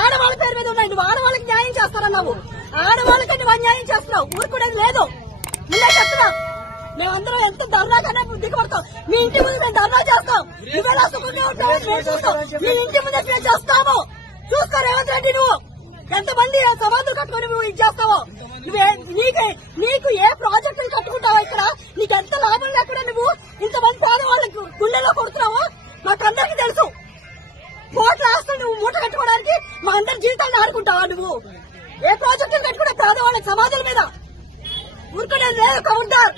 ఆడవాళ్ళ పేరు మీద ఉన్నాయి. నువ్వు ఆడవాళ్ళకి న్యాయం చేస్తారన్నావు ఆడవాళ్ళకి నువ్వు అన్యాయం చేస్తున్నావు. ఊరుకునేది లేదు. ముందే చెప్తున్నా. మేమందరం ఎంత ధర్నాగానే దిగబడతాం. మీ ఇంటి ముందు మేము ధర్నా చేస్తాం. నువ్వెలా సుఖంగా ఉంటావో మేము చూస్తాం మీ ఇంటి ముందే మేము చేస్తాము. చూస్తా రేవంత్ రెడ్డి నువ్వు. ఎంతమంది సమాధులు కట్టుకొని నువ్వు ఇది చేస్తావో? నువ్వే నీకు నీకు ఏ ప్రాజెక్టులు కట్టుకుంటావో ఇక్కడ? నీకు ఎంత లాభం లేకుండా నువ్వు ఇంతమంది పేదవాళ్ళకి గుండెలో మూట కట్టుకోవడానికి మా అందరి జీవితాన్ని ఆడుకుంటావా నువ్వు? ఏ ప్రాజెక్టులు కట్టుకుంటే పేదవాళ్ళకి సమాజం మీద ఊరుకునేది లేదు కౌంటర్.